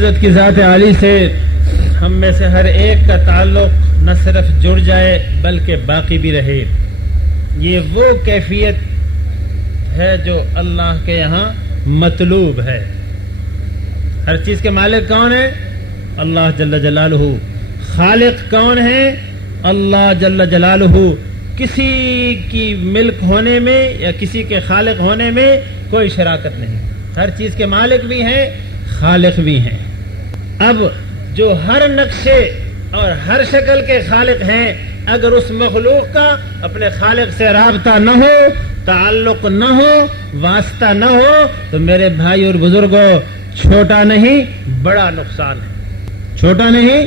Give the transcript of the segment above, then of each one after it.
इज़्ज़त की ज़ात आली से हम में से हर एक का ताल्लुक न सिर्फ जुड़ जाए बल्कि बाकी भी रहे। ये वो कैफियत है जो अल्लाह के यहाँ मतलूब है। हर चीज़ के मालिक कौन है? अल्लाह जल्ल जलालुहु। खालिक कौन है? अल्लाह जल्ल जलालुहु। किसी की मिल्क होने में या किसी के खालिक होने में कोई शराकत नहीं। हर चीज़ के मालिक भी हैं, खालिक भी हैं। अब जो हर नक्शे और हर शक्ल के खालिक हैं, अगर उस मखलूक का अपने खालिक से राबता न हो, ताल्लुक न हो, वास्ता न हो, तो मेरे भाई और बुजुर्गों, छोटा नहीं बड़ा नुकसान है। छोटा नहीं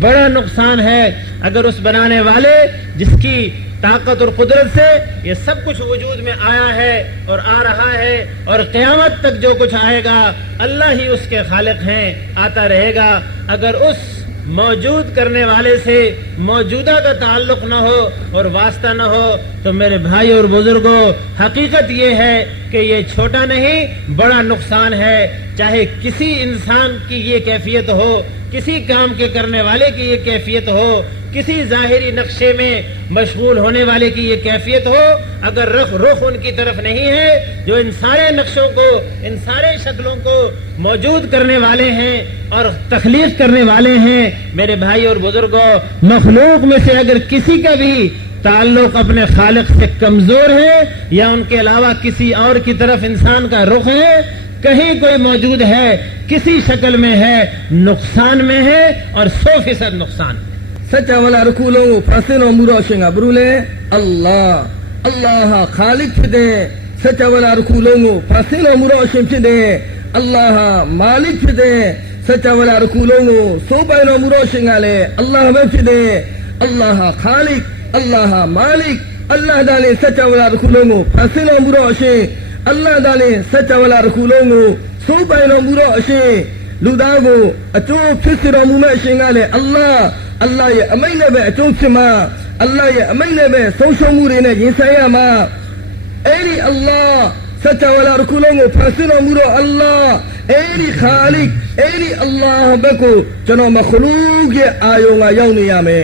बड़ा नुकसान है। अगर उस बनाने वाले जिसकी ताकत और कुदरत से ये सब कुछ वजूद में आया है और आ रहा है और क़यामत तक जो कुछ आएगा अल्लाह ही उसके खालिक हैं, आता रहेगा। अगर उस मौजूद करने वाले से मौजूदा का ताल्लुक न हो और वास्ता न हो, तो मेरे भाई और बुजुर्गों, हकीकत ये है कि ये छोटा नहीं बड़ा नुकसान है। चाहे किसी इंसान की ये कैफियत हो, किसी काम के करने वाले की ये कैफियत हो, किसी जाहिरी नक्शे में मशगूल होने वाले की ये कैफियत हो, अगर रुख उनकी तरफ नहीं है जो इन सारे नक्शों को, इन सारे शक्लों को मौजूद करने वाले हैं और तख्लीक करने वाले हैं, मेरे भाई और बुजुर्गों, मखलूक में से अगर किसी का भी ताल्लुक अपने खालिक से कमजोर है या उनके अलावा किसी और की तरफ इंसान का रुख है, कहीं कोई मौजूद है, किसी शक्ल में है, नुकसान में है और 100% नुकसान है। सच्चा वाला रखूलो फासिनो मुरो शेंगा ब्रूले अल्लाह अल्लाह खालिक फिदे सच्चा वाला रखूलो फासिनो मुरो शें फिदे अल्लाह मालिक फिदे सच्चा वाला रखूलो सोबाइनो मुरो शेंगाले अल्लाह में फिदे अल्लाह खालिक अल्लाह मालिक अल्लाह दाले सच्चा वाला रखूलो फासिनो मुरो शे अल्लाह दाले सच्चा वाला रखूलो सोबाइनो मुरो शे लुदागो अचो फिसरो मुमे शेंगाले अल्लाह अल्लाह ये अमीने में अचोंसिमा अल्लाह ये अमीने में सोशोमुरे ने यिंसायामा एरी अल्लाह सच्चा वाला रखूलोंगो फासिनो मुरो अल्लाह एरी खालिक एरी अल्लाह बको चलो मखलूक ये आयोंगा यौनिया में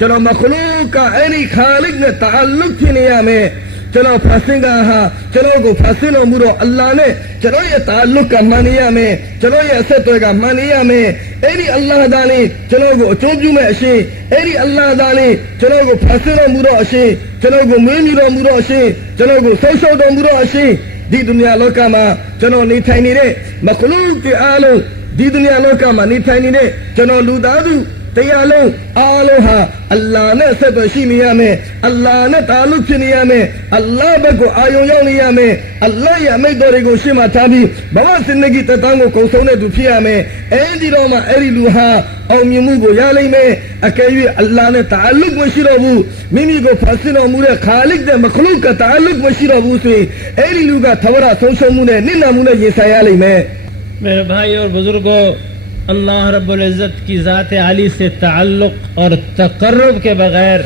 चलो मखलूक का एरी खालिक ने ताल्लुक थिनिया में चलो फासिंगा हा चलो को फासिनो मुरो अल्लाह ने चलो ये ताल्लुक का मानिया में चलो ये असत होगा मानिया में एरी अल्लाह दानी चलो को चोबजू में अशी एरी अल्लाह दानी चलो को फासिनो मुरो अशी चलो को मुमिरो मुरो अशी चलो को सोशो दो मुरो अशी दी दुनिया लोका मा चलो नी थाई नी रे मखलूक के आलो दी दुनिया लोका मा नी थाई नी रे चलो लुदादू तैयालो आलो हा अल्लाह ने सब शीमिया में अल्लाह ने ताल्लुक चिनिया में अल्लाह बको आयो योनिया में अल्लाह या मैं दोरे को शिमा ताबी बवा जिंदगी ततांगो को सोने दुफिया में एंडी रोमा एरी लुहा और मिमु को याले में अकेली अल्लाह ने ताल्लुक मशिरबू मिमी को फासिनो मुरे खालिक दे मखलूक का ताल्लुक मशिरबू से एरी लुगा थवरा सोशो मुने निना मुने ये सयाले में। मेरे भाई और बुजुर्गों, अल्लाह रब्बुल इज़्ज़त की ज़ात आली से ताल्लुक़ और तक़र्रुब के बगैर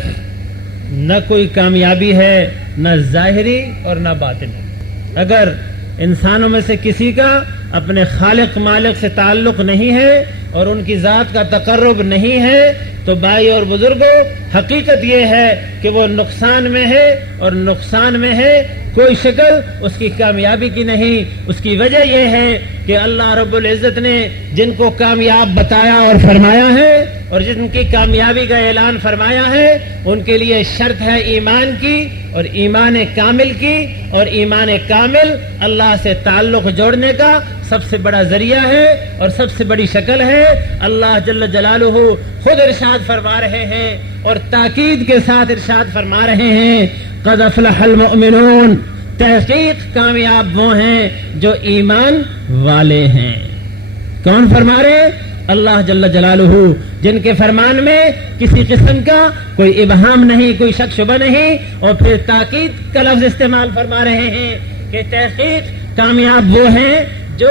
न कोई कामयाबी है, न ज़ाहिरी और न बातिनी। अगर इंसानों में से किसी का अपने खालिक मालिक से ताल्लुक़ नहीं है और उनकी ज़ात का तक़र्रुब नहीं है, तो भाई और बुजुर्गों, हकीकत ये है कि वो नुकसान में है और नुकसान में है, कोई शक्ल उसकी कामयाबी की नहीं। उसकी वजह यह है कि अल्लाह रब्बुल इज़्ज़त ने जिनको कामयाब बताया और फरमाया है और जिनकी कामयाबी का ऐलान फरमाया है, उनके लिए शर्त है ईमान की और ईमान कामिल की, और ईमान कामिल अल्लाह से ताल्लुक़ जोड़ने का सबसे बड़ा जरिया है और सबसे बड़ी शक्ल है। अल्लाह जल्ल जलालुहु खुद इरशाद फरमा रहे हैं और ताकीद के साथ इरशाद फरमा रहे हैं, क़द अफ़लहल मुमिनून, तहक़ीक़ कामयाब वो हैं जो ईमान वाले हैं। कौन फरमा रहे? अल्लाह जल्ल जलालुहु, जिनके फरमान में किसी किस्म का कोई इबहाम नहीं, कोई शक शुबा नहीं, और फिर ताकीद का लफ्ज़ इस्तेमाल फरमा रहे हैं कि तहक़ीक़ कामयाब वो हैं जो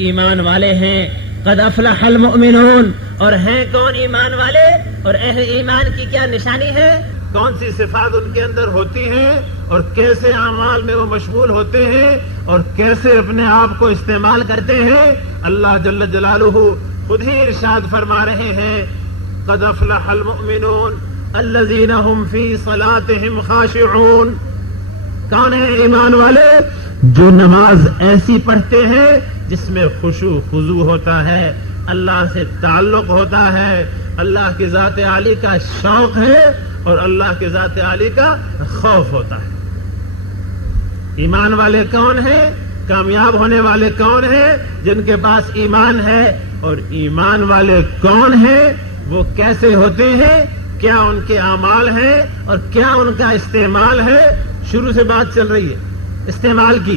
ईमान वाले हैं। क़द अफ़लहल मुमिनून, और हैं कौन ईमान वाले, और अहले ईमान की क्या निशानी है, कौन सी सिफात उनके अंदर होती हैं और कैसे अमाल में वो मशगूल होते हैं और कैसे अपने आप को इस्तेमाल करते हैं। अल्लाह जल्ल जलालुहु खुद ही इरशाद फरमा रहे हैं क़द अफ़लहल मुमिनून अल्लज़ीना हुम फ़ी सलातिहिम ख़ाशिऊन। कौन है ईमान वाले? जो नमाज ऐसी पढ़ते हैं जिसमें खुशू खुजू होता है, अल्लाह से ताल्लुक होता है, अल्लाह की ज़ात आली का शौक है और अल्लाह की ज़ात आली का खौफ होता है। ईमान वाले कौन है? कामयाब होने वाले कौन है? जिनके पास ईमान है। और ईमान वाले कौन है? वो कैसे होते हैं, क्या उनके अमाल हैं और क्या उनका इस्तेमाल है। शुरू से बात चल रही है इस्तेमाल की,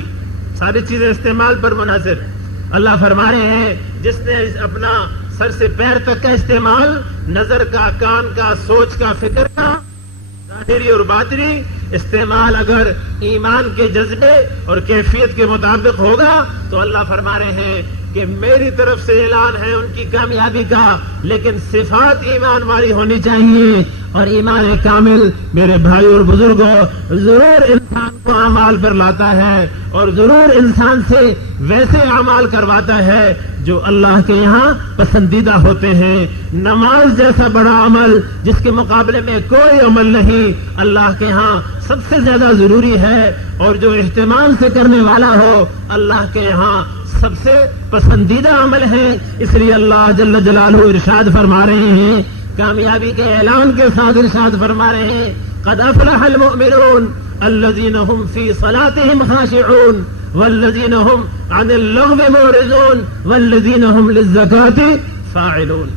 सारी चीजें इस्तेमाल पर मुनासिर है। अल्लाह फरमा रहे हैं जिसने अपना सर से पैर तक का इस्तेमाल, नजर का, कान का, सोच का, फिक्र का, ज़ाहिरी और बातिनी इस्तेमाल अगर ईमान के जज्बे और कैफियत के मुताबिक होगा तो अल्लाह फरमा रहे हैं कि मेरी तरफ से ऐलान है उनकी कामयाबी का, लेकिन सिफात ईमान वाली होनी चाहिए। और ईमान कामिल मेरे भाई और बुजुर्गों जरूर इंसान को अमाल पर लाता है और जरूर इंसान से वैसे अमाल करवाता है जो अल्लाह के यहाँ पसंदीदा होते हैं। नमाज जैसा बड़ा अमल जिसके मुकाबले में कोई अमल नहीं, अल्लाह के यहाँ सबसे ज्यादा जरूरी है और जो इह्तिमाम से करने वाला हो अल्लाह के यहाँ सबसे पसंदीदा अमल है। इसलिए अल्लाह जल्ल जलालहू इरशाद फरमा रहे हैं, कामयाबी के ऐलान के साथ इरशाद फरमा रहे हैं क़द अफ़लहल मुमिनून अल्लज़ीना हुम फ़ी सलातिहिम ख़ाशिऊन वल्लज़ीना हुम अनिल लग़्वी मुअरिज़ून वल्लज़ीना हुम लिज़्ज़काति फ़ाइलून।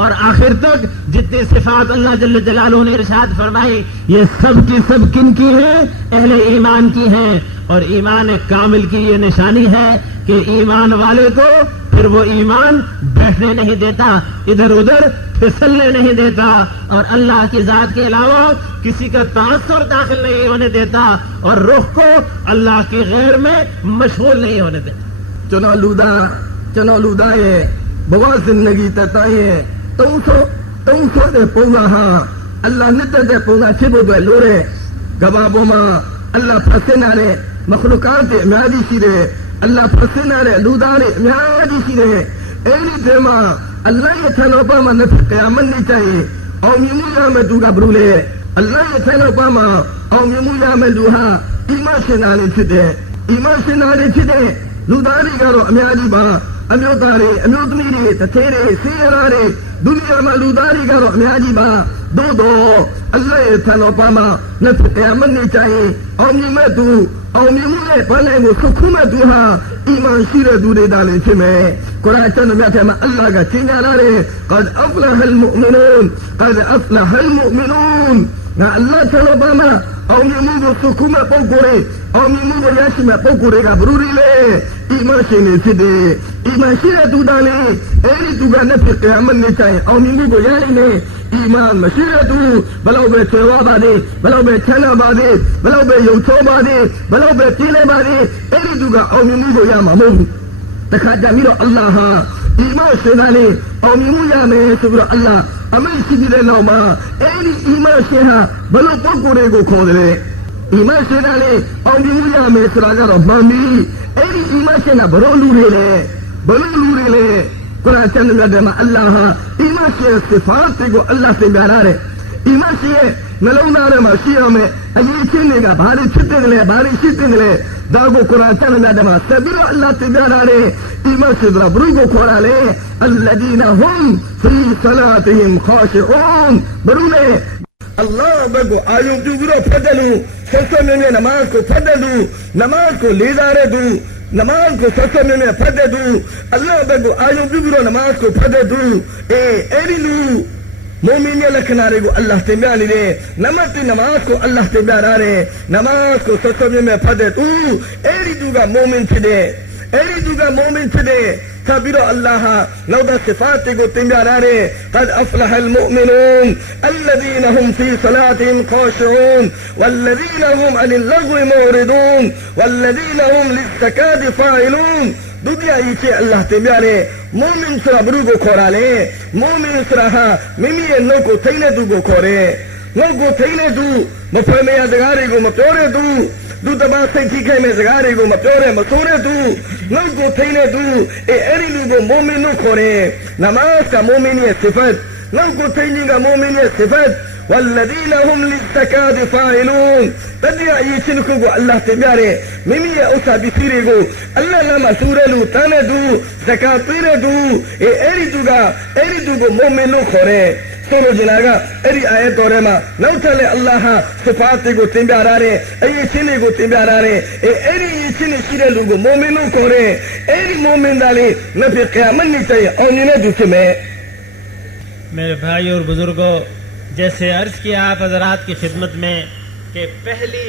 और आखिर तक जितनी सिफात अल्लाह जल्ल जलालहू ने इरशाद फरमाई ये सब की सब किन की है? अहले ईमान की है। और ईमान कामिल की ये निशानी है कि ईमान वाले को फिर वो ईमान बैठने नहीं देता, इधर उधर फिसलने नहीं देता और अल्लाह की जात के अलावा किसी का तासुर दाखिल नहीं होने देता और रुख को अल्लाह की गैर में मशगूल नहीं होने देता। चनो लूदा ये बवा जिंदगी तताए तौसो दे पौना हा अल्लाह नित दे पौना छिबो दे लोरे गबाबोमा अल्लाह फसेनारे मखलूकात म्यादी सिरे अल्लाह फसेनारे लूदारे म्यादी सिरे एली देमा अल्लाह ये थनोपा मन क़यामत नहीं चाहिए और मिमुया में दूगा ब्रूले अल्लाह ये थनोपा मा और मिमुया में दूहा ईमान से नाले छिदे लूदारी करो म्यादी बा अम्योतारे अम्योतमीरे तथेरे सेरारे दुनिया में लूदारी करो म्यादी बा दो अल्लाह ये थनोपा मा न क़यामत नहीं चाहिए और मिमे तू और मिमुले पले वो सुखुमा दूहा ईमान सिरे दूरे डाले थे मैं कुरान चंद में थे मैं अल्लाह का चिंगारा रे क़द अफ़लहल मुमिनून ना अल्लाह चलो बामा और मिमु वो सुखुमा पोकोरे और मिमु वो याशी में पोकोरे का ब्रूरी ले ईमान सिरे तू डाले एरी तू का नफ़े क़यामत नहीं चाहिए और मिमु को यानी ने ईमान मशीरे तू बलाओ बे चेवा बादे बलाओ बे छना बादे बलाओ बे योचो बादे बलाओ बे तीले बादे एरी तू का और मिमु को या मामू तखा जामिरो अल्लाह ईमान से नाले और मिमु या में सुबह अल्लाह अमल सिदिरे नौमा एरी ईमान से हा बलो पोकोरे को खोद ले ईमान से नाले और मिमु या में सरागा रब्बानी एरी ईमान से ना बलो लूरे ले कुरान चंद में अल्लाह ईमान से सिफात को अल्लाह से प्यारा रे ईमान से नलौना रे मसीहा में अये चेनेगा भारी छितने दागो कुरान चंद में सबिरो अल्लाह से प्यारा रे ईमान से रब्बू को खोला ले अल्लज़ीना हुम फी सलातिहिम ख़ाशिऊन बरूले अल्लाह बगो आयु जुगरो फदलू सोसने में नमाज को लेदारे दू नमाज को ससने में फदे दू अल्लाह बगो आयु जुगरो नमाज को फदे दू एरिलू मोमिन लखनारे को अल्लाह से ब्यानी रे नमती नमाज को अल्लाह से ब्यारा रे नमाज को ससने में फदे दू एरी दूगा मोमिन छिदे सबिरो अल्लाह नौदा सिफात को तिम्यारा रे क़द अफ़लहल मुमिनून अल्लज़ीना हुम फ़ी सलातिहिम ख़ाशिऊन वल्लज़ीना हुम अनिल लग़्वी मुअरिज़ून वल्लज़ीना हुम लिज़्ज़काति फ़ाइलून दुनिया इचे अल्लाह तिम्यारे मोमिन सरा ब्रू को खोराले मोमिन सरा हा मिमी नो को थैने दू को खोरे नो को थैने दू मफमे यादगारी को मतोरे दू သူတပါစိတ်ထိခိုက်မဲ့စကားတွေကိုမပြောတဲ့မဆိုးတဲ့သူနှုတ်ကိုထိန်းတဲ့သူအဲ့ဒီလူကိုမိုမင်လို့ခေါ်တယ်နမတ်ကမိုမင်ရဲ့စိဖတ်နှုတ်ကိုထိန်းခြင်းကမိုမင်ရဲ့စိဖတ် والذين هم للزكاة فاعلون တတိယအရေးချင်းကိုအလ္လာဟ်တင်ပြတဲ့မိမိရဲ့ဥစ္စာပစ္စည်းတွေကိုအလ္လာဟ်လမ်းမှာဆူရလူတန်းတဲ့သူဇကာပေးတဲ့သူအဲ့ဒီသူကိုမိုမင်လို့ခေါ်တယ်ဆိုလိုချင်တာကအဲ့ဒီအာယတ်တော်ထဲမှာနောက်ထပ်လည်းအလ္လာဟ်ဟာစိဖတ်တွေကိုတင်ပြထားတဲ့အရေးချင်းတွေကိုတင်ပြထားတဲ့အဲ့ဒီအရေးချင်းတွေရှိတဲ့လူကိုမိုမင်လို့ခေါ်တယ်အဲ့ဒီမိုမင်သားလေးမဖြစ်ကမနေ့ကျရင်အောင်မြင်တဲ့သူဖြစ်မယ် मेरे भाई और बुजुर्गों जैसे अर्ज किया आप हजरात की खिदमत में कि पहली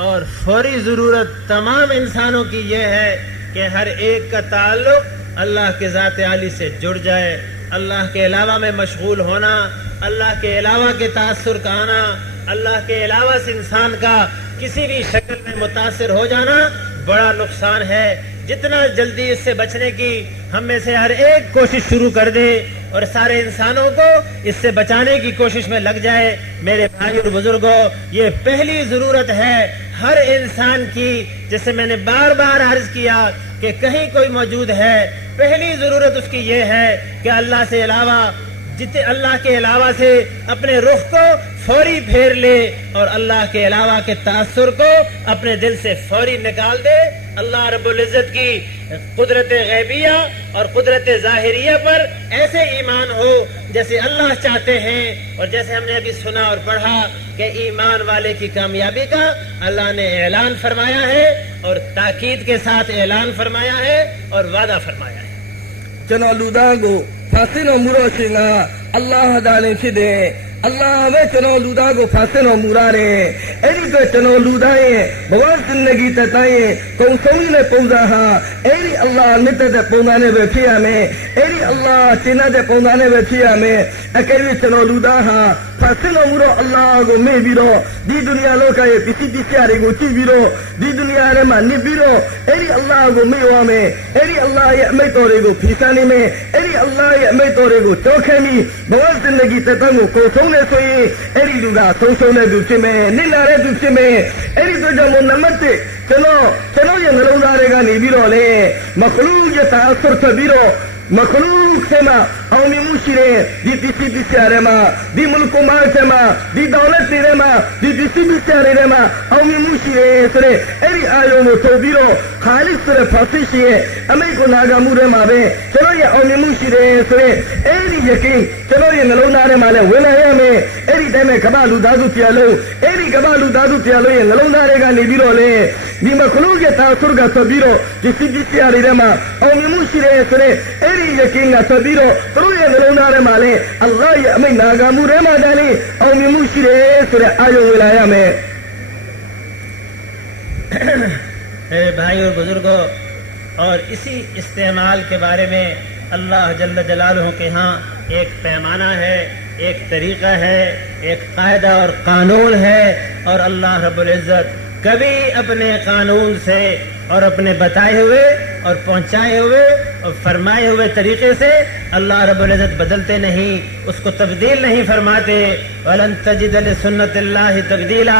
और फौरी ज़रूरत तमाम इंसानों की यह है कि हर एक का ताल्लुक़ अल्लाह के ज़ात आली से जुड़ जाए अल्लाह के अलावा में मशगूल होना अल्लाह के अलावा के तासुर का आना अल्लाह के अलावा से इंसान का किसी भी शक्ल में मुतासिर हो जाना बड़ा नुकसान है जितना जल्दी इससे बचने की हम में से हर एक कोशिश शुरू कर दे और सारे इंसानों को इससे बचाने की कोशिश में लग जाए मेरे भाई और बुजुर्गों ये पहली जरूरत है हर इंसान की जैसे मैंने बार बार अर्ज किया कि कहीं कोई मौजूद है पहली जरूरत उसकी ये है कि अल्लाह से अलावा जितने अल्लाह के अलावा से अपने रुख को फौरी फेर ले और अल्लाह के अलावा के तासुर को अपने दिल से फौरी निकाल दे अल्लाह रब्बुल इज्जत की कुदरत गैबिया और कुदरत ज़ाहिरिया पर ऐसे ईमान हो जैसे अल्लाह चाहते हैं और जैसे हमने अभी सुना और पढ़ा कि ईमान वाले की कामयाबी का अल्लाह ने ऐलान फरमाया है और ताकीद के साथ ऐलान फरमाया है और वादा फरमाया है ကျွန်တော်လူသားကိုဖာဆင်းတော်မူတော်ရှင်ကအလ္လာဟ်သာလင်ဖြစ်တယ်အလ္လာဟ်ပဲကျွန်တော်လူသားကိုဖာဆင်းတော်မူရတယ်အဲ့ဒီတော့ကျွန်တော်လူသားရဲ့ဘဝဇင်နဂီတတိုင်းရဲ့ကုံဆုံးတဲ့ပုံစံဟာအဲ့ဒီအလ္လာဟ်မြတ်တဲ့ပုံစံနဲ့ပဲဖြစ်ရမယ်အဲ့ဒီအလ္လာဟ်ရှင်းတဲ့ပုံစံနဲ့ပဲဖြစ်ရမယ်အကယ်၍ကျွန်တော်လူသားဟာဖာဆင်းတော်မူတော့အလ္လာဟ်ကိုမေ့ပြီးတော့ဒီဒုနီယာလောကရဲ့ပစ္စည်းပစ္စည်းတွေကိုကြည့်ပြီးတော့ဒီဒုနီယာထဲမှာနေပြီးတော့အဲ့ဒီအလ္လာဟ်ကိုမေ့ရမယ်အဲ့ဒီအလ္လာဟ်ရဲ့အမိန့်တော်တွေကိုဖီဆန်နေမယ်အဲ့ဒီအလ္လာဟ်ရဲ့အမိန့်တော်တွေကိုတောခဲပြီးဘဝဇင်နဂီတတိုင်းကိုကိုဆုံးနေဆိုရင်အဲ့ဒီလူကဆုံးရှုံးတဲ့သူဖြစ်မယ်နိလာတဲ့သူဖြစ်မယ်အဲ့ဒီတို့ကြောင့်မို့နံပါတ်1ကျွန်တော်ရဲ့နှလုံးသားတွေကနေပြီးတော့လေမခလူးရဲ့တာအဆွတ်ထပြီးတော့မခလူးဆမအောင်မြင်မှုရှိတဲ့ဒီပစ္စည်းပစ္စည်းတွေမှာဒီမလကုမာဆမဒီဒေါ်လက်တွေမှာဒီပစ္စည်းပစ္စည်းတွေမှာအောင်မြင်မှုရှိတယ်ဆိုတဲ့အဲ့ဒီအာယုံကိုထုတ်ပြီးတော့ခါလစ်ဆိုတဲ့ဖာသိရှိရဲ့အမိတ်ကိုနာဂမှုတွေမှာပဲကျွန်တော်ရဲ့အောင်မြင်မှုရှိတယ်ဆိုတဲ့အဲ့ဒီယကိကျွန်တော်ရဲ့နှလုံးသားထဲမှာလည်းဝင်လာရမယ်အဲ့ဒီတိုင်းပဲကမ္ဘာလူသားစုပြလုံးအဲ့ဒီကမ္ဘာလူသားစုပြလုံးရဲ့နှလုံးသားတွေကနေပြီးတော့လေဒီမခလူးရဲ့တာဆွတ်ကဆက်ပြီးတော့ဒီပစ္စည်းပစ္စည်းတွေမှာအောင်မြင်မှုရှိတယ်ဆိုတဲ့အဲ့ဒီယကိကဆက်ပြီးတော့သူတို့ရဲ့နှလုံးသားထဲမှာလည်းအလ္လာဟ်ရဲ့အမိန့်နာဂမှုတွေမှာတည်းအောင်မြင်မှုရှိတယ်ဆိုတဲ့အာယုံဝင်လာရမယ် भाई और बुजुर्गों और इसी इस्तेमाल के बारे में अल्लाह जल्ल जलालहू के यहाँ एक पैमाना है एक तरीक़ा है एक कायदा और कानून है और अल्लाह रब्बुल इज़्ज़त कभी अपने कानून से और अपने बताए हुए और पहुँचाए हुए और फरमाए हुए तरीक़े से अल्लाह रब्बुल इज़्ज़त बदलते नहीं उसको तब्दील नहीं फरमाते वलन तजिद लिसुन्नतिल्लाहि तब्दीला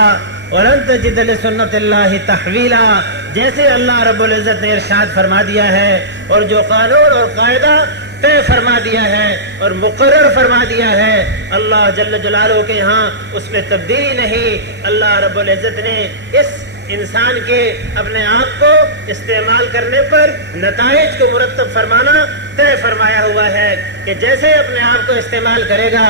वलन तजिद लिसुन्नतिल्लाहि तहवीला जैसे अल्लाह रब्बुल इज़्ज़त ने इरशाद फरमा दिया है और जो कानून और कायदा तय फरमा दिया है और मुकर्रर फरमा दिया है अल्लाह जल्ल जलालहू के यहाँ उसमें तब्दीली नहीं अल्लाह रब्बुल इज़्ज़त ने इस इंसान के अपने आप को इस्तेमाल करने पर नताइज को मुरत्तब फरमाना तय फरमाया हुआ है कि जैसे अपने आप को इस्तेमाल करेगा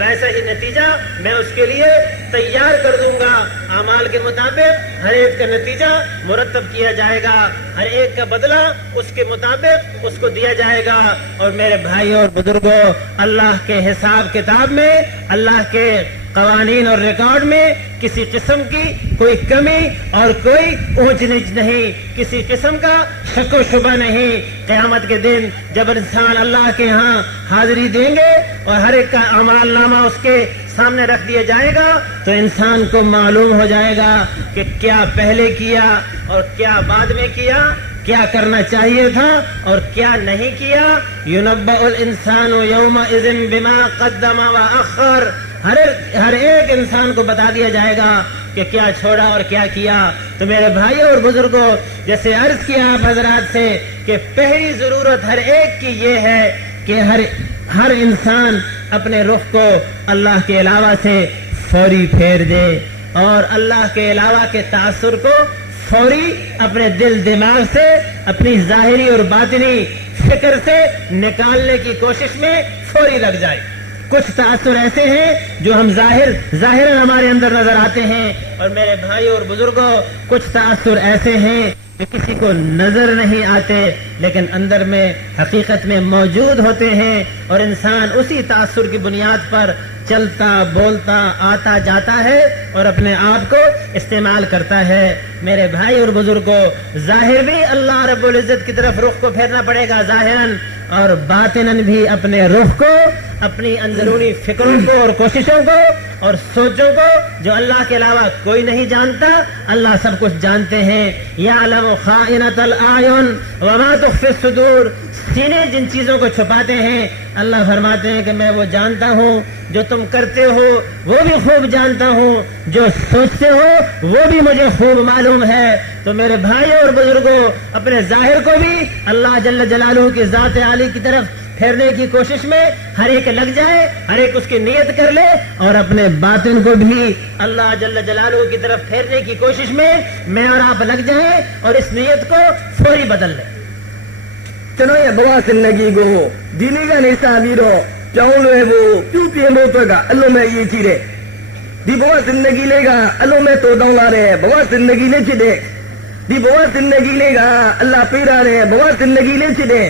वैसा ही नतीजा मैं उसके लिए तैयार कर दूंगा अमाल के मुताबिक हर एक का नतीजा मुरत्तब किया जाएगा हर एक का बदला उसके मुताबिक उसको दिया जाएगा और मेरे भाई और बुजुर्गों अल्लाह के हिसाब किताब में अल्लाह के कवानीन और रिकॉर्ड में किसी किस्म की कोई कमी और कोई ऊंच नीच नहीं किसी किस्म का शक व शुबा नहीं क़यामत के दिन जब इंसान अल्लाह के यहाँ हाजिरी देंगे और हर एक का अमाल नामा उसके सामने रख दिया जाएगा तो इंसान को मालूम हो जाएगा कि क्या पहले किया और क्या बाद में किया क्या करना चाहिए था और क्या नहीं किया। युनब्बउल इंसानु यौमइज़िन बिमा क़द्दम व अख़र, हर एक इंसान को बता दिया जाएगा कि क्या छोड़ा और क्या किया। तो मेरे भाइयों और बुजुर्गों, जैसे अर्ज किया आप हजरात से कि पहली जरूरत हर एक की ये है कि हर इंसान अपने रुख को अल्लाह के अलावा से फौरी फेर दे और अल्लाह के अलावा के तासुर को फौरी अपने दिल दिमाग से, अपनी जाहिरी और बातिनी फिक्र से निकालने की कोशिश में फौरी लग जाए। कुछ तासुर ऐसे हैं जो हम जाहिरन हमारे अंदर नजर आते हैं, और मेरे भाइयों और बुजुर्गों, कुछ तासुर ऐसे हैं जो किसी को नजर नहीं आते लेकिन अंदर में हकीकत में मौजूद होते हैं, और इंसान उसी तासुर की बुनियाद पर चलता बोलता आता जाता है और अपने आप को इस्तेमाल करता है। मेरे भाई और बुजुर्गों, जाहिर भी अल्लाह रब्बुल इज्जत की तरफ रुख को फेरना पड़ेगा जाहिरन, और बातिनन भी अपने रुख को, अपनी अंदरूनी फिक्रों को और कोशिशों को और सोचों को, जो अल्लाह के अलावा कोई नहीं जानता, अल्लाह सब कुछ जानते हैं। यअलमु खाइनतल आयुन व मा तुख्फी सुदूर, सीने जिन चीजों को छुपाते हैं, अल्लाह फरमाते हैं कि मैं वो जानता हूँ। जो तुम करते हो वो भी खूब जानता हूँ, जो सोचते हो वो भी मुझे खूब मालूम है। तो मेरे भाई और बुजुर्गों, अपने जाहिर को भी अल्लाह जल्ल जलालुहु की जात आली की तरफ फेरने की कोशिश में हर एक लग जाए, हर एक उसकी नियत कर ले, और अपने बातिन को भी अल्लाह जल्ल जलालुहु की तरफ फेरने की कोशिश में मैं और आप लग जाए और इस नियत को फौरी बदल ले। चलो ये बवा जिंदगी को दीनी का निशा बीरो चाहो लो वो क्यों पियलो तो का अल्लाह में ये चीरे दी बवा जिंदगी लेगा अल्लाह में तो दौला रहे बवा जिंदगी ले चिदे दी बवा जिंदगी लेगा अल्लाह पीरा रहे बवा जिंदगी ले चिदे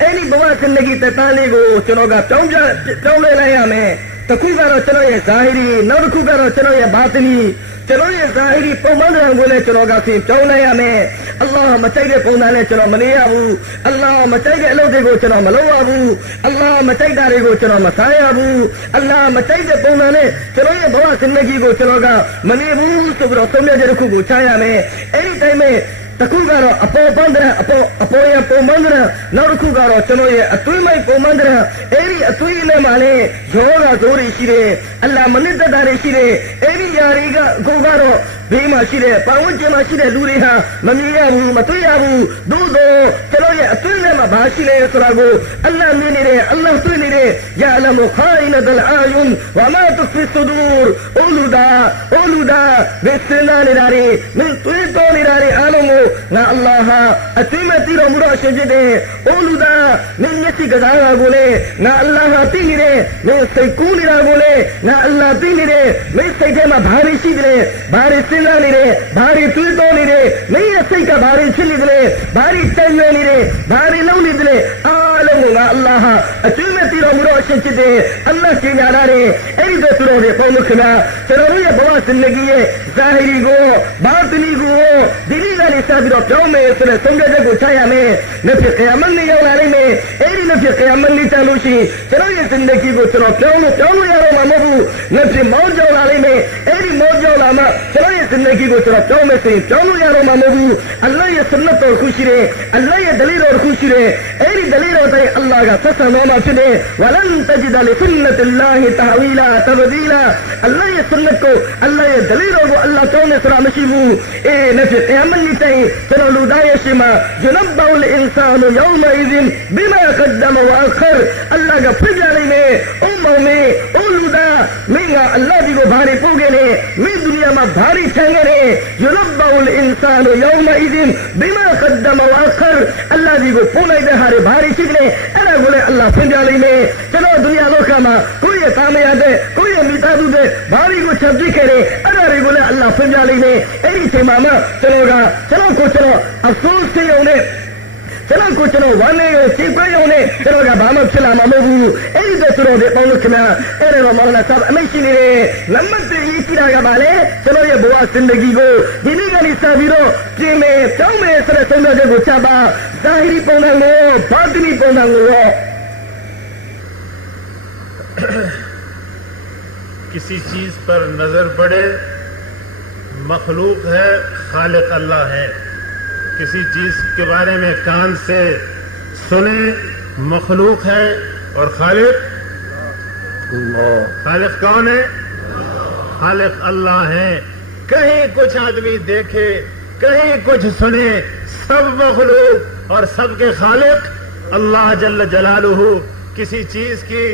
एनी बवा जिंदगी तताले को चलो का चौले लाया में तकू करो चलो ये जाहिरी नरकू करो चलो ये बातिनी चलो ये जाहिरी पौमंदरा बोले चलो का सिर्फ चौलाया में अल्लाह मचाइगे पौनाने चलो मने आबू अल्लाह मचाइगे अलोदे को चलो मलो आबू अल्लाह मचाइदारे को चलो मसाए आबू अल्लाह मचाइगे पौनाने चलो ये बवा जिंदगी को चलो का मने बू सुब्रो सोम्या जरकू को छाया में एनी टाइम में तकुगारो अपो पंद्रह अपो या पो मंद्रह नरकुगारो चलो ये अतुई मई पो मंद्रह एरी अतुई ने माने जोगा जोरी शिरे अल्लाह मनिद दारे शिरे एरी यारीगा गोगारो भीमा शिरे पावंचे मा शिरे लूरिहा ममिया बू मतुया बू दो चलो ये अतुई ने मा भाशिले सरागो अल्लाह मीनी रे अल्लाह तुई रे यअलमु खाइनतल आयुन व मा तुख्फी सुदूर ओलुदा बेसना निरारे मिन तुई तो निरारे आलमो ना अल्लाह अतीम तीरो मुरा शजदे ओलुदा ने यति गदारा बोले ना अल्लाह तीनी रे ने सैकूनी रा बोले ना अल्लाह तीनी रे ने सैके मा भारी सीदरे भारी सिनानी रे भारी तुलतोनी रे नहीं ऐसे का भारी छिली दले भारी चैनी रे भारी लौनी दले आलमु ना अल्लाह अतीम तीरो मुरा शजदे अल्लाह के यारा रे एरी दो तुरो रे पौलुखना चलो ये बवा जिंदगी है जाहिरी गो बातिनी गो दिली का बिरो क्यों में इसने संगे जगह छाया में नफी क़यामत नहीं वाले में एरी नफी क़यामत नहीं चालूशी चलो ये जिंदगी को चलो क्यों यारो मामू नफी मौज वाले में एरी मौज वाला चलो ये जिंदगी को चलो क्यों में से क्यों यारो मामू अल्लाह ये सुन्नत और खुशी रे अल्लाह ये दलील और खुशी रे एरी दलील होता है अल्लाह का ससा नोमा चुने वलन तजिद लिसुन्नतिल्लाहि तहवीला तबदीला अल्लाह ये सुन्नत को अल्लाह ये दलील को अल्लाह क्यों ने सलाम नसीबू ए नफी क़यामत नहीं चलो लुदाए शिमा जुनब्बउल इंसानु यौमइज़िन बिमा क़द्दम व अख़र अल्लाह का फिजाली में उम्मों में ओ लुदा मेगा अल्लाह जी को भारी पोगेने मैं दुनिया में भारी छंगने जुनब्बउल इंसानु यौमइज़िन बिमा क़द्दम व अख़र अल्लाह जी को पोलाई दे हारे भारी शिगने अल्लाह बोले अल्लाह फिजाली में चलो दुनिया लोका में कोई कामयाब है कोई मिटा दे भारी को सब्जी करे अल्लाह बोले अल्लाह फिजाली में एरी से मामा चलोगा चलो को चलो अफसोस से उन्हें चलो को चलो वाने सीपे उन्हें चलोगा बामक चला मामू एरी दो चलो दे पौलुखना एरे मौलाना साहब अमेशी ने नम्मत ये किरागा बाले चलो ये बुआ जिंदगी को दिनी का निशा बीरो जे में क्यों में सरे संगा जे गुचाबा जाहिरी पौनांगो बातिनी पौनांगो किसी चीज पर नजर पड़े मखलूक है खालिक अल्लाह है किसी चीज के बारे में कान से सुने मखलूक है और खालिक खालिक कौन है? खालिक अल्लाह है। कहीं कुछ आदमी देखे, कहीं कुछ सुने, सब मखलूक और सबके खालिक अल्लाह जल्ल जलालुहु। किसी चीज की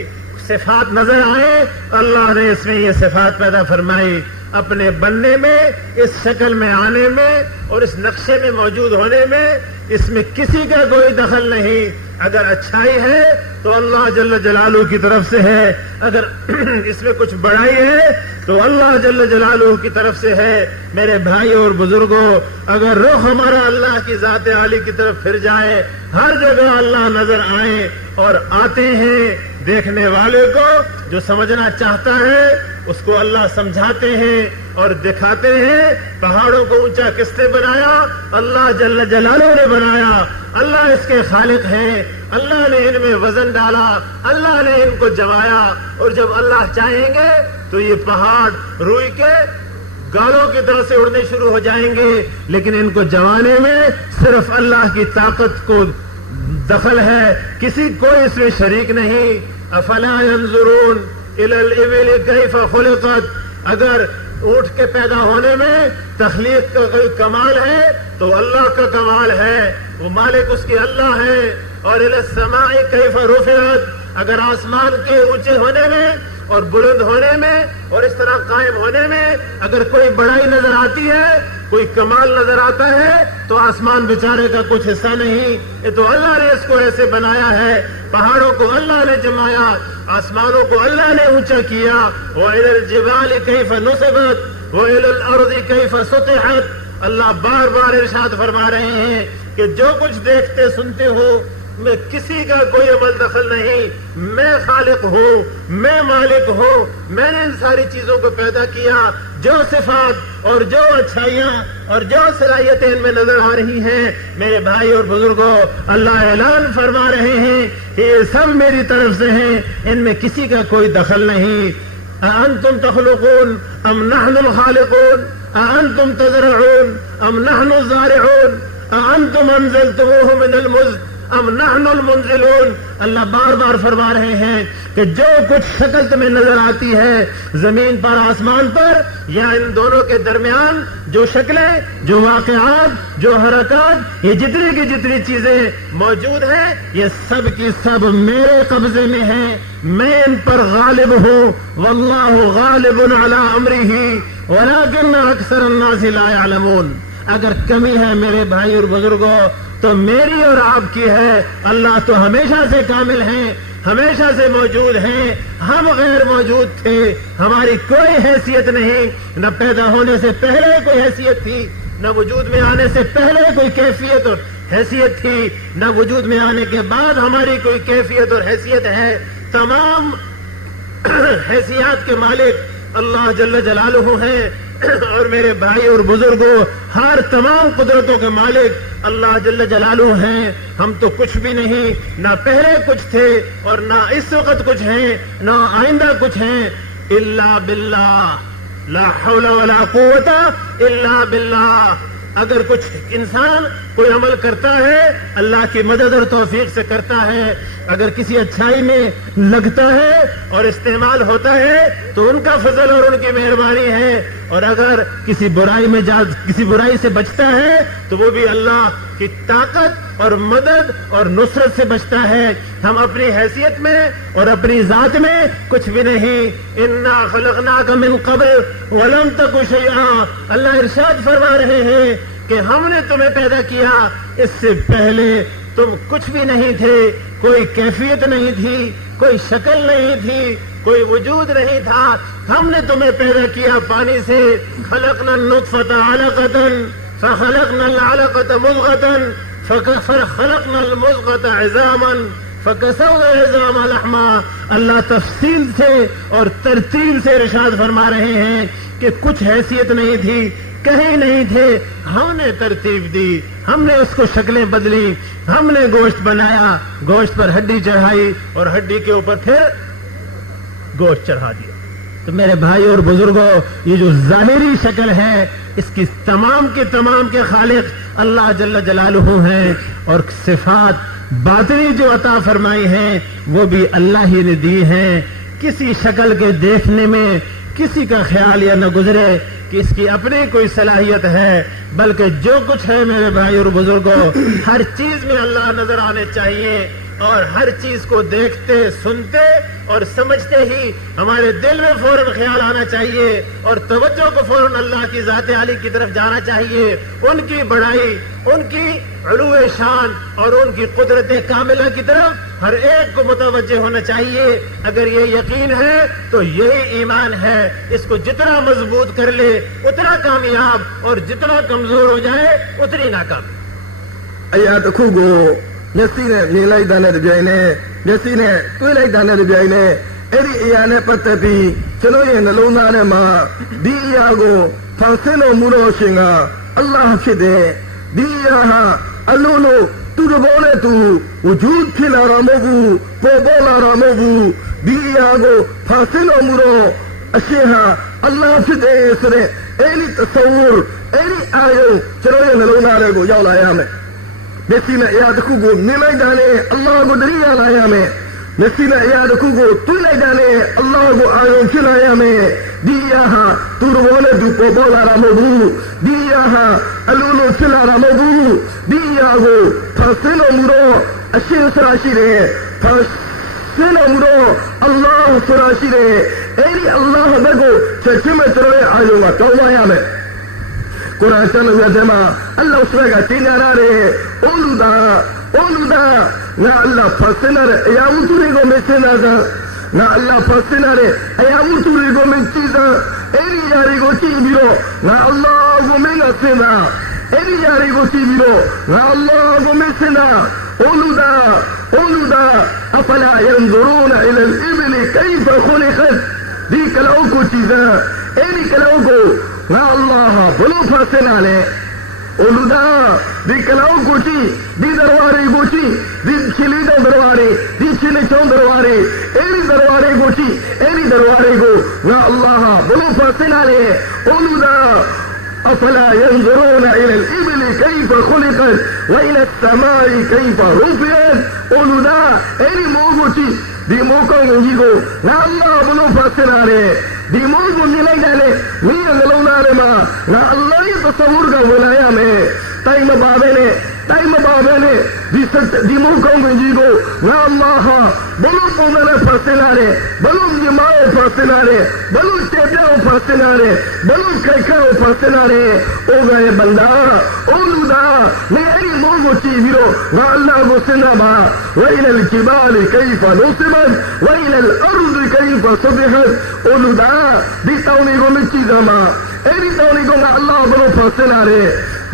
सिफात नजर आए, अल्लाह ने इसमें ये सिफात पैदा फरमाई। अपने बनने में, इस शक्ल में आने में और इस नक्शे में मौजूद होने में इसमें किसी का कोई दखल नहीं। अगर अच्छाई है तो अल्लाह जल्ल जलालुहु की तरफ से है, अगर इसमें कुछ बड़ाई है तो अल्लाह जल्ल जलालुहु की तरफ से है। मेरे भाइयों और बुजुर्गों, अगर रुख हमारा अल्लाह की ज़ात आली की तरफ फिर जाए, हर जगह अल्लाह नजर आए और आते हैं। देखने वाले को जो समझना चाहता है उसको अल्लाह समझाते हैं और दिखाते हैं। पहाड़ों को ऊंचा किसने बनाया? अल्लाह जल्ल जलालुहु ने बनाया। अल्लाह इसके खालिक है। अल्लाह ने इनमें वजन डाला, अल्लाह ने इनको जमाया, और जब अल्लाह चाहेंगे तो ये पहाड़ रुई के गालों की तरह से उड़ने शुरू हो जाएंगे। लेकिन इनको जमाने में सिर्फ अल्लाह की ताकत को दखल है, किसी कोई इसमें शरीक नहीं। अफला यंजुरून इलल इबिल कैफ खुलिकत। अगर ऊंट के पैदा होने में तख्लीक का कोई कमाल है तो अल्लाह का कमाल है, वो मालिक उसकी अल्लाह है। और इलस समाई कैफ रुफिअत। अगर आसमान के ऊंचे होने में और बुलंद होने में और इस तरह कायम होने में अगर कोई बड़ाई नजर आती है, कोई कमाल नजर आता है, तो आसमान बेचारे का कुछ हिस्सा नहीं। ये तो अल्लाह ने इसको ऐसे बनाया है। पहाड़ों को अल्लाह ने जमाया, आसमानों को अल्लाह ने ऊंचा किया। व इलल जिबाल कैफ नुसिबत व इलल अर्ज़ि कैफ सुतिहत। अल्लाह बार बार इरशाद फरमा रहे हैं कि जो कुछ देखते सुनते हो, मैं किसी का कोई अमल दखल नहीं। मैं खालिक हूँ, मैं मालिक हूँ। मैंने इन सारी चीजों को पैदा किया। जो सिफात और जो अच्छाइयाँ और जो सलाहियतें इनमें नजर आ रही हैं, मेरे भाई और बुजुर्गों, अल्लाह ऐलान फरमा रहे हैं कि ये सब मेरी तरफ से हैं, इनमें किसी का कोई दखल नहीं। अअंतुम तख्लुकून अम नहनुल खालिकून अअंतुम तज़रऊन अम नहनु ज़ारिऊन अअंतुम अंज़लतमूहु मिनल मुज़्न अम नहनुल मुंज़िलून। अल्लाह बार बार फरमा रहे हैं कि जो कुछ शक्ल तुम्हें नजर आती है जमीन पर, आसमान पर, या इन दोनों के दरमियान जो शक्लें, जो वाक़यात, जो हरकत, ये जितनी की जितनी चीजें मौजूद हैं, ये सब की सब मेरे कब्जे में हैं। मैं इन पर गालिब हूँ। वल्लाहु गालिबुन अला अम्रिही वलाकिन्न अक्सरन्नासि ला यअलमून। अगर कमी है मेरे भाई और बुजुर्गों तो मेरी और आपकी है। अल्लाह तो हमेशा से कामिल हैं, हमेशा से मौजूद हैं। हम गैर मौजूद थे, हमारी कोई हैसियत नहीं। न पैदा होने से पहले कोई हैसियत थी, न वजूद में आने से पहले कोई कैफियत और हैसियत थी, न वजूद में आने के बाद हमारी कोई कैफियत और हैसियत है। तमाम हैसियत के मालिक अल्लाह जल्ल जलालुहु है। और मेरे भाई और बुजुर्गों, हर तमाम कुदरतों के मालिक अल्लाह जल्ल जलालुहु हैं। हम तो कुछ भी नहीं, ना पहले कुछ थे और ना इस वक्त कुछ हैं, ना आइंदा कुछ हैं। इल्ला बिल्लाह ला हौला वला कुव्वता इल्ला बिल्लाह। अगर कुछ इंसान कोई अमल करता है अल्लाह की मदद और तौफीक से करता है। अगर किसी अच्छाई में लगता है और इस्तेमाल होता है तो उनका फजल और उनकी मेहरबानी है। और अगर किसी बुराई से बचता है तो वो भी अल्लाह की ताकत और मदद और नुसरत से बचता है। हम अपनी हैसियत में और अपनी जात में कुछ भी नहीं। इन्ना खलकनाका मिन क़ब्ल वलम तकु शैआ। अल्लाह इरशाद फरमा रहे हैं कि हमने तुम्हें पैदा किया, इससे पहले तुम कुछ भी नहीं थे। कोई कैफियत नहीं थी, कोई शक्ल नहीं थी, कोई वजूद नहीं था। हमने तुम्हें पैदा किया पानी से। खलकना नुत्फत अलक़तन फखलकना अलक़त मुज़ग़तन फखलकना मुज़ग़त इज़ामन फकसवना इज़ाम लहमा। अल्लाह तफसील से और तरतीब से इरशाद फरमा रहे हैं कि कुछ हैसियत नहीं थी, कहीं नहीं थे, हमने तरतीब दी, हमने उसको शक्लें बदली, हमने गोश्त बनाया, गोश्त पर हड्डी चढ़ाई और हड्डी के ऊपर फिर गोश्त चढ़ा दिया। तो मेरे भाई और बुजुर्गों, ये जो जाहिरी शक्ल है इसकी तमाम के खालिक अल्लाह जल्ल जलालुहु हैं और सिफात बातिनी जो अता फरमाई हैं वो भी अल्लाह ही ने दी हैं। किसी शक्ल के देखने में किसी का ख्याल या न गुजरे कि इसकी अपनी कोई सलाहियत है, बल्कि जो कुछ है मेरे भाई और बुजुर्गों, हर चीज में अल्लाह नजर आने चाहिए और हर चीज को देखते सुनते और समझते ही हमारे दिल में फौरन ख्याल आना चाहिए और तवज्जो को फौरन अल्लाह की ज़ात आली की तरफ जाना चाहिए। उनकी बड़ाई, उनकी उलूए शान और उनकी कुदरत कामिला की तरफ हर एक को मुतवज्जे होना चाहिए। अगर ये यकीन है तो यही ईमान है। इसको जितना मजबूत कर ले उतना कामयाब और जितना कमजोर हो जाए उतनी नाकाम। अया तो खूबမျက်စိနဲ့မြင်လိုက်တဲ့ကြိုင်နဲ့မျက်စိနဲ့တွေ့လိုက်တဲ့ကြိုင်နဲ့အဲ့ဒီအရာနဲ့ပတ်သက်ပြီးကျွန်တော်ရဲ့နှလုံးသားထဲမှာဒီအရာကိုဖန်ဆင်းတော်မူတော်ရှင်ကအလ္လာဟ်ဖြစ်တဲ့ဒီအရာဟာအလုံးလို့သူ့ဘောနဲ့သူဝဂျူးဖြစ်လာတာမဟုတ်ဘူးပေါ်ပေါ်လာတာမဟုတ်ဘူးဒီအရာကိုဖန်ဆင်းတော်မူတော်အရှင်ဟာအလ္လာဟ်ဖြစ်တဲ့ဆိုတဲ့အဲ့ဒီသဘောအဲ့ဒီအာယုံကျွန်တော်ရဲ့နှလုံးသားထဲကိုရောက်လာရမယ်မျက်စိနဲ့အရာတစ်ခုကိုမြင်လိုက်တာနဲ့အလ္လာဟ်ကိုတရိယာလာရမယ်မျက်စိနဲ့အရာတစ်ခုကိုတွေ့လိုက်တာနဲ့အလ္လာဟ်ကိုအာရုံဖြစ်လာရမယ်ဒီအရာဟာသူတော်ဘောနဲ့သူပေါ်ပေါ်လာတာမဟုတ်ဘူးဒီအရာဟာအလိုလိုဖြစ်လာတာမဟုတ်ဘူးဒီအရာကိုဖန်ဆင်းတော်မူတော့အရှင်ဆရာရှိတယ်ဖန်ဆင်းတော်မူတော့အလ္လာဟ်ဆရာရှိတယ်အဲ့ဒီအလ္လာဟ်ဘက်ကိုချက်ချင်းမဲ့ကျွန်တော်ရဲ့အာရုံကတောင်းသွားရမယ်ကုရ်အာန်ကျမ်းရဲ့ထဲမှာအလ္လာဟ်ဆွဲကတင်ကြရတယ်အိုလူသားငါအလ္လာဟ်ဖန်ဆင်းတဲ့အရာဝတ္ထုတွေကိုမစင်တာကငါအလ္လာဟ်ဖန်ဆင်းတဲ့အရာဝတ္ထုတွေကိုမကြည့်တာအဲ့ဒီအရာတွေကိုကြည့်ပြီးတော့ငါအလ္လာဟ်ကိုမင်းကစင်တာအဲ့ဒီအရာတွေကိုကြည့်ပြီးတော့ငါအလ္လာဟ်ကိုမင်းစင်တာအိုလူသားအဖလာယန်ဇူရူနာအီလလ်အီဘလီကိဖခုလိခတ်ဒီကလောကိုကြည့်တာအဲ့ဒီကလောကိုငါအလ္လာဟ်ဘလို့ဖန်ဆင်းတာလဲအိုလူသားဒီကလောကိုကြည့်ဒီဒရဝါတွေကိုကြည့်ဒီချီလီတောင်ဒရဝါတွေဒီချီလီချောင်းဒရဝါတွေအဲ့ဒီဒရဝါတွေကိုကြည့်အဲ့ဒီဒရဝါတွေကိုငါအလ္လာဟ်ဘလို့ဖန်ဆင်းတာလဲအိုလူသားأفلا ينظرون إلى الإبل كيف خلقت وإلى السماء كيف رفعت قولوا لا أي موجودي دي موكو نجيكو لا الله بلو فاسناري دي موكو نلايداني مية نلوناري ما لا الله يتصور کا ولایا میں تائم بابے di موكو نجيكو لا الله بلو قومنا فاسناري بلو جماعة فاسناري بلو تيبياو فاسناري بلو كيكاو فاسناري او گئے بندہ اولو دا میں ای موگو چیزیرو نا اللہ کو سنبا وَإِلَى الْجِبَالِ كَيْفَ نُصِبَتْ وَإِلَى الْأَرْضِ كَيْفَ صُبِحَتْ اولو دا دی تاؤنی کو میں چیزا ما ایری تاؤنی کو نا اللہ بلو فاسنارے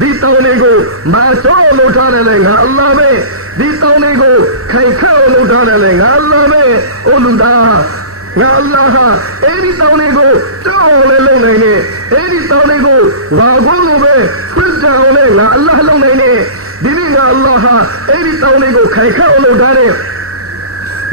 دی تاؤنی کو ماچو لوٹانے لیں گا اللہ میں دی تاؤنی کو کھائکاو لوٹانے لیں گا اللہ میں اولو دا نا اللہ ایری تاؤنی کو چاہونے لوں نہیں ایری تاؤنی کو واغولوں میں پھر جاؤنے نا اللہ لوں نہیں دیوی نا اللہ ایری تاؤنی کو کھائکاو لوٹانے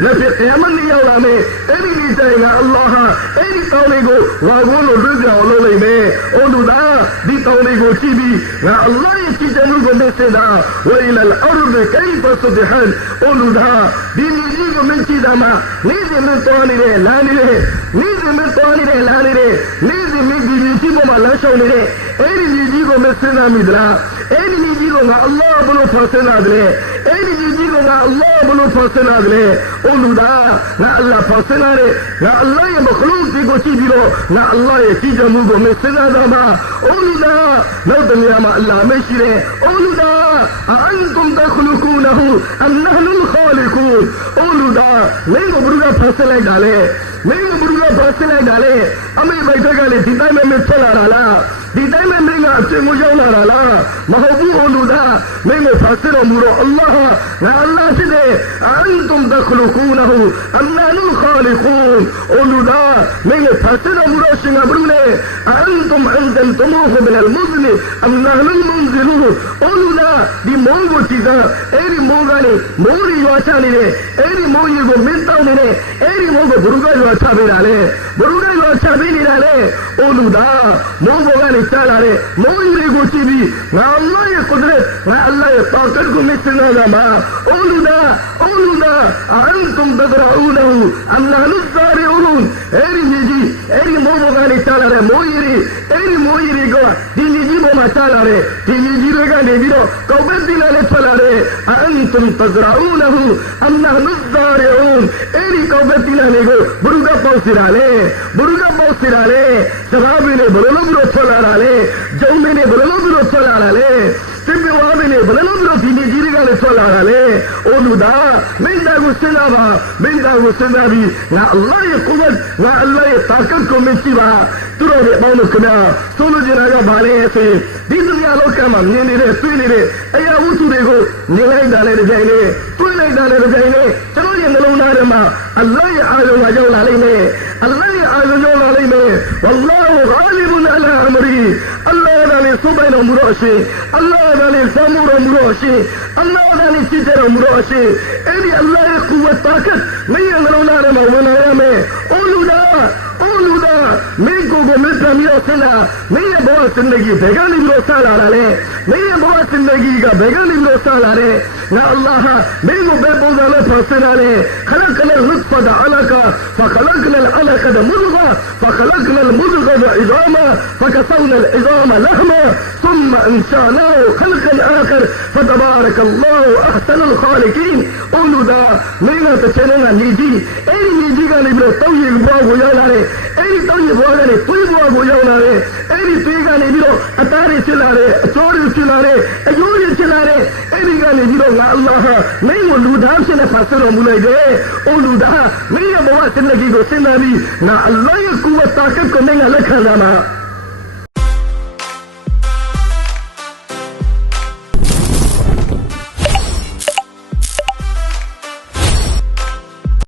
نفی قیامت نہیں اولا میں ایری نہیں چاہے گا اللہ ایری تاؤنی کو واغولوں پھر جاؤنے لیں میں اولو دا دی تاؤنی کو چیبی نا اللہ یہ چیزنو کو میں سے دا وَإِلَى الْأَرْضِ كَيْفَ صُبِحَتْ اولو دا دی نیجی کو میں چیزا ما نیزی میں توانی رہے لانی رہے نیزی میں توانی رہے لانی رہے نیزی میں دیجی کو ما لاشونی رہے ایری نیجی کو میں سنا مدلا ایری نیجی کو نا اللہ بلو فاسنا دلے ایری نیجی کو نا اللہ بلو فاسنا دلے اولو دا نا اللہ فاسنا رہے نا اللہ یہ مخلوق تی کو چیزی رو نا اللہ یہ چیزا مو کو میں سنا دا ما اولو دا نو دنیا ما اللہ میں شرے اولو دا أأنتم تخلقونه أم نحن الخالقون اولو دا نہیں کو برگا فاسنا ڈالے हमें बैठे गए दीदा में चला रहा दीदा में मैं अच्छे मुझे ला रहा महबू ओलूदा मैं फासिर मुरो अल्लाह ना अल्लाह से दे अंतुम तखलुकूनहु अम नहनु खालिकून ओलूदा मैं फासिर मुरो सिंगाब्रुने अंतुम अंजलतमुहु min al-muzni am nahnu al-munzilun ओलूदा दी मोगो चीजा एरी मोगानी मोरी वाचानी रे एरी मोगी को मिलता ने एरी मोगो बुरुगा वाचा बेराले बुरुगा တော်ချပေးနေတာလေအိုလူသားမိုးပေါ်ကနေချလာတဲ့မိုးရီကိုကြည့်ပြီးငါအလ္လာဟ်ရဲ့ကုဒရက်ငါအလ္လာဟ်ရဲ့တောင်းတကိုမစ်နာတာမှာအိုလူသားအန်တုမ်တဒရာဦးနဟူအမ်နာနုဇာရီဦးအဲ့ဒီကြီးအဲ့ဒီမိုးပေါ်ကနေချလာတဲ့မိုးရီအဲ့ဒီမိုးရီကဒီကြီးပေါ်မှာချလာတဲ့ဒီကြီးတွေကနေပြီးတော့ကောက်ပဲတိလာနဲ့ထွက်လာတဲ့အန်တုမ်တဒရာဦးနဟူအမ်နာနုဇာရီဦးအဲ့ဒီကောက်ပဲတိလာတွေကိုဘုရုကပေါက်စီတာလေဘုရုကပေါက်စီတာလေစကားပင်တွေဘယ်လိုလုပ်ပြီးတော့ထွက်လာတာလဲဂျုံမင်းတွေဘယ်လိုလုပ်ပြီးတော့ထွက်လာတာလဲစိတ်ပြောမင်းတွေဘယ်လိုလုပ်ပြီးတော့ဒီကြီးတွေကလည်းထွက်လာတာလဲအိုလူသားမင်းသားကိုစဉ်းစားပါမင်းသားကိုစဉ်းစားပြီးငါအလ္လာဟ်ရဲ့ကုဝတ်ငါအလ္လာဟ်ရဲ့တာကတ်ကိုမရှိပါသူတို့ရဲ့ပေါင်းလို့ခင်ဗျာဆိုလိုချင်တာကဘာလဲဆိုရင်ဒီသူများလောကမှာမြင်နေတဲ့တွေ့နေတဲ့အရာဝတ္ထုတွေကိုမြင်လိုက်တာလည်းတစ်ကြိမ်နဲ့တွေ့လိုက်တာလည်းတစ်ကြိမ်နဲ့ကျွန်တော်ရဲ့နှလုံးသားထဲမှာအလ္လာဟ်ရဲ့အာရုံကရောက်လာလိမ့်မယ်အလ္လာဟ်ရဲ့အာရုံရောက်လာလိမ့်မယ်ဝလ္လာဟူဂါလီဘွန်အလာအမရီအလ္လာဟ်ကလည်းစုပိုင်တော်မူတော့ရှင်အလ္လာဟ်ကလည်းစမှုတော်မူတော့ရှင်အလ္လာဟ်ကလည်းစိတ်တော်မူတော့ရှင်အဲ့ဒီအလ္လာဟ်ရဲ့ကုဝတ်တာကတ်မင်းရဲ့နှလုံးသားထဲမှာဝင်လာရမယ်အိုလူသားမင်းကိုမစ်သမီးတော့ဆင်းလာမင်းရဲ့ဘဝစင်ကြီးဘယ်ကနေပြီးတော့ဆလာတာလဲမင်းရဲ့ဘဝစင်ကြီးကဘယ်ကနေပြီးတော့ဆလာတယ်ငါအလ္လာဟ်မင်းကိုဘယ်ပုံစံနဲ့ဖန်ဆင်းလာလဲခလကလ်နုဖဒအလကفخلقنا العلقة مضغة فخلقنا المضغة عظاما فكسونا العظام لحما ثم انشأناه خلقا آخر فتبارك الله أحسن الخالقين قولوا دا مينا تشننا نيجي أي نيجي كان يبرو توي بواغو يولاري أي توي بواغاني توي بواغو يولاري أي توي كان يبرو أتاري چلاري أچوري چلاري أجوري چلاري أي كان يبرو نا الله مينا لودام سنة فاسر ومولاي دي قولوا دا مينا بوا سنة की को सिंदा भी ना अल्लाह की कुव्वत ताकत को नहीं अलग करना